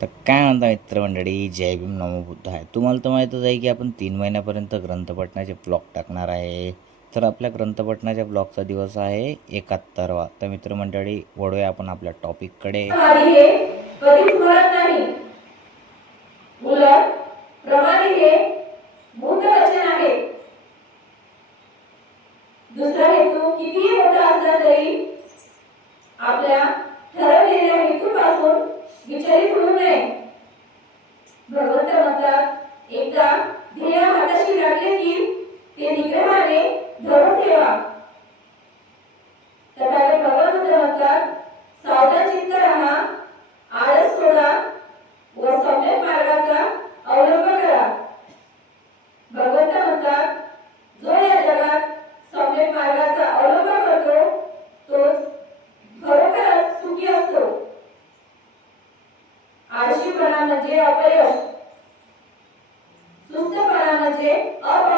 तर काय म्हणता मित्रमंडळी, जय भीम नमो बुद्ध आहे. तुम्हाला तर माहीतच आहे की आपण 3 महिन्यापर्यंत ग्रंथपठणाचे ब्लॉग टाकणार आहे. तर आपल्या ग्रंथपठणाच्या ब्लॉगचा दिवस आहे 71वा. तर मित्रमंडळी, वळूया आपण आपल्या टॉपिककडे. प्रमादी हे कधीच मरत नाही. उलट प्रमादी हे मूर्त वचन आहे. दुसरा हेतू कितीही मोठा असला तरी आपल्या ठरवलेल्या हेतूपासून विचलित होऊ नये. भगवंत म्हणतात, एकदा ध्येय हाताशी लागले की ते निग्रहाने धरून ठेवा. तथागत भगवंत म्हणतात, सावधान चित्त राहा, आळस सोडा व सम्यक मार्गाचा अवलंब करा. भगवंत म्हणतात, जो या जगात सम्यक मार्गाचा अवलंब करतो तोच खरोखरच सुखी असतो. आळशीपणा म्हणजे अपयश, सुस्तपणा म्हणजे अपयश.